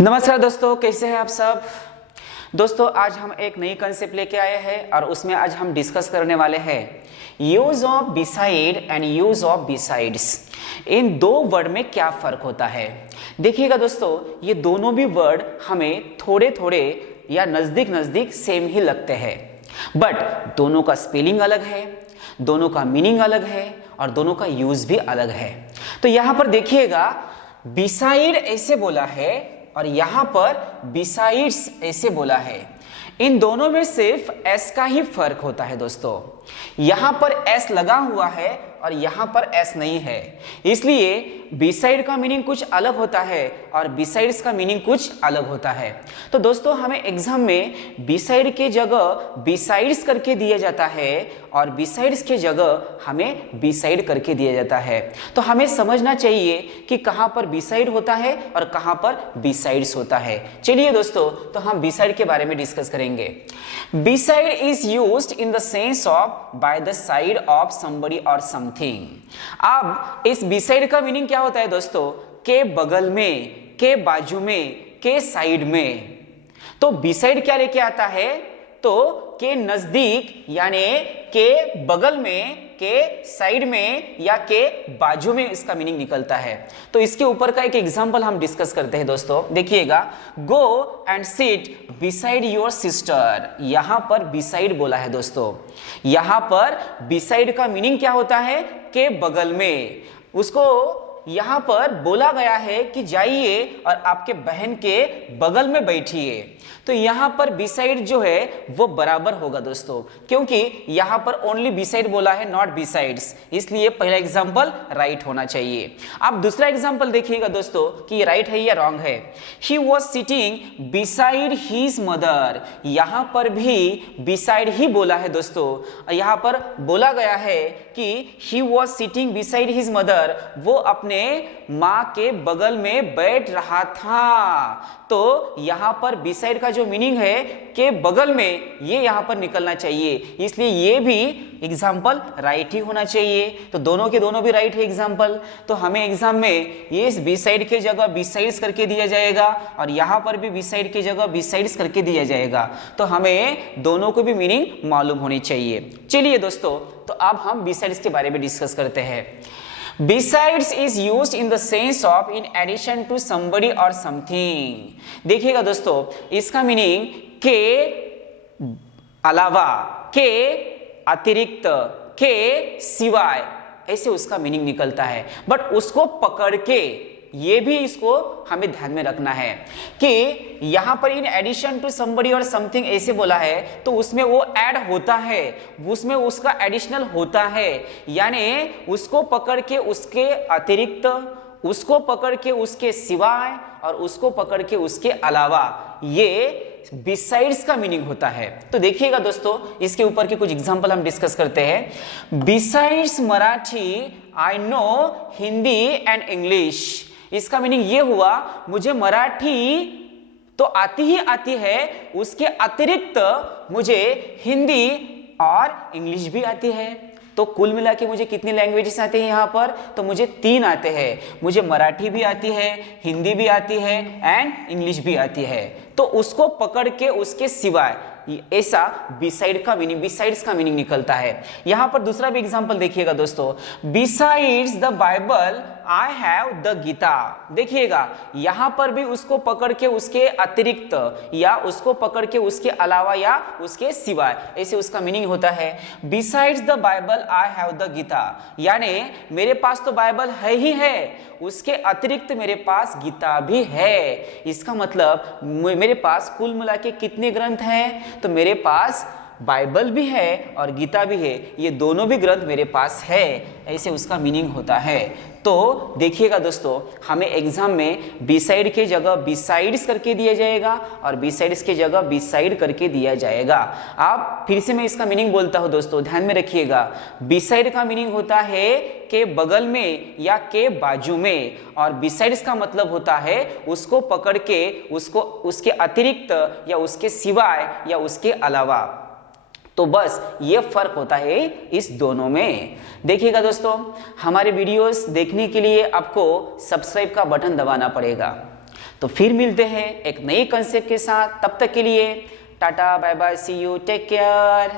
नमस्कार दोस्तों, कैसे हैं आप सब। दोस्तों आज हम एक नई कंसेप्ट लेके आए हैं और उसमें आज हम डिस्कस करने वाले हैं use of beside and use of besides. इन दो वर्ड में क्या फर्क होता है। देखिएगा दोस्तों, ये दोनों भी वर्ड हमें थोड़े थोड़े या नजदीक नजदीक सेम ही लगते हैं, बट दोनों का स्पेलिंग अलग है, दोनों का मीनिंग अलग है और दोनों का यूज भी अलग है। तो यहां पर देखिएगा, बिसाइड ऐसे बोला है और यहां पर बिसाइड्स ऐसे बोला है। इन दोनों में सिर्फ एस का ही फर्क होता है दोस्तों। यहां पर एस लगा हुआ है और यहां पर एस नहीं है, इसलिए बिसाइड का मीनिंग कुछ अलग होता है और बिसाइड्स का मीनिंग कुछ अलग होता है। तो दोस्तों हमें एग्जाम में बिसाइड के जगह बिसाइड्स करके दिया जाता है और बिसाइड्स के जगह हमें बिसाइड करके दिया जाता है। तो हमें समझना चाहिए कि कहां पर बिसाइड होता है और कहां पर बिसाइड्स होता है। चलिए दोस्तों, तो हम बिसाइड के बारे में डिस्कस करेंगे। Beside is used in the sense of by the side of somebody और समथिंग। अब इस बिसाइड का मीनिंग क्या होता है दोस्तों? के बगल में, के बाजू में, के साइड में। तो बिसाइड क्या लेके आता है? तो के नजदीक यानी के बगल में, के साइड में या के बाजू में इसका मीनिंग निकलता है। तो इसके ऊपर का एक एग्जांपल हम डिस्कस करते हैं दोस्तों। देखिएगा, go and sit beside your sister. यहां पर बिसाइड बोला है दोस्तों। यहां पर बिसाइड का मीनिंग क्या होता है? के बगल में। उसको यहां पर बोला गया है कि जाइए और आपके बहन के बगल में बैठिए। तो यहां पर बिसाइड जो है वो बराबर होगा दोस्तों, क्योंकि यहां पर ओनली बिसाइड बोला है, नॉट बिसाइड्स, इसलिए पहला एग्जांपल राइट होना चाहिए। अब दूसरा एग्जांपल देखिएगा दोस्तों कि राइट है या रॉन्ग है। He was sitting beside his mother. यहां पर भी बिसाइड ही बोला है दोस्तों। यहां पर बोला गया है कि he was sitting beside his mother, वो अपने मां के बगल में बैठ रहा था। तो यहां पर बिसाइड का जो मीनिंग है के बगल में, ये यहां पर निकलना चाहिए, इसलिए ये भी एग्जाम्पल राइट ही होना चाहिए। तो दोनों के दोनों भी राइट है एग्जाम्पल। तो हमें एग्जाम में ये बिसाइड के जगह बिसाइड्स करके दिया जाएगा और यहां पर भी बिसाइड के जगह बिसाइड्स करके दिया जाएगा। तो हमें दोनों को भी मीनिंग मालूम होनी चाहिए। चलिए दोस्तों, तो अब हम बिसाइड्स के बारे में डिस्कस करते हैं। Besides is used in the sense of in addition to somebody or something। देखिएगा दोस्तों, इसका मीनिंग के अलावा, के अतिरिक्त, के सिवाय, ऐसे उसका मीनिंग निकलता है। बट उसको पकड़ के, ये भी इसको हमें ध्यान में रखना है कि यहां पर इन एडिशन टू समबडी और समथिंग ऐसे बोला है, तो उसमें वो ऐड होता है, उसमें उसका एडिशनल होता है, यानी उसको पकड़ के उसके अतिरिक्त, उसको पकड़ के उसके सिवाय और उसको पकड़ के उसके अलावा, ये बिसाइड्स का मीनिंग होता है। तो देखिएगा दोस्तों, इसके ऊपर के कुछ एग्जांपल हम डिस्कस करते हैं। Besides Marathi I know Hindi and English. इसका मीनिंग ये हुआ, मुझे मराठी तो आती ही आती है, उसके अतिरिक्त मुझे हिंदी और इंग्लिश भी आती है। तो कुल मिला के मुझे कितनी लैंग्वेजेस आती है यहाँ पर? तो मुझे 3 आते हैं। मुझे मराठी भी आती है, हिंदी भी आती है एंड इंग्लिश भी आती है। तो उसको पकड़ के उसके सिवाय, ऐसा बिसाइड का मीनिंग, बिसाइड्स का मीनिंग निकलता है। यहां पर दूसरा भी एग्जांपल देखिएगा दोस्तों। Besides the Bible I have the Gita. देखिएगा, यहां पर भी उसको पकड़ के उसके अतिरिक्त या उसको पकड़ के उसके अलावा या उसके सिवाय, ऐसे उसका मीनिंग होता है। Besides the Bible I have the Gita, यानी मेरे पास तो बाइबल है ही है, उसके अतिरिक्त मेरे पास गीता भी है। इसका मतलब मेरे पास कुल मिला के कितने ग्रंथ हैं? तो मेरे पास बाइबल भी है और गीता भी है, ये दोनों भी ग्रंथ मेरे पास है, ऐसे उसका मीनिंग होता है। तो देखिएगा दोस्तों, हमें एग्जाम में बिसाइड के जगह बिसाइड्स करके दिया जाएगा और बिसाइड्स के जगह बिसाइड करके दिया जाएगा। अब फिर से मैं इसका मीनिंग बोलता हूं दोस्तों, ध्यान में रखिएगा। बिसाइड का मीनिंग होता है के बगल में या के बाजू में, और बिसाइड्स का मतलब होता है उसको पकड़ के, उसको उसके अतिरिक्त या उसके सिवाय या उसके अलावा। तो बस ये फर्क होता है इस दोनों में। देखिएगा दोस्तों, हमारे वीडियोस देखने के लिए आपको सब्सक्राइब का बटन दबाना पड़ेगा। तो फिर मिलते हैं एक नए कंसेप्ट के साथ, तब तक के लिए tata bye bye, see you, take care.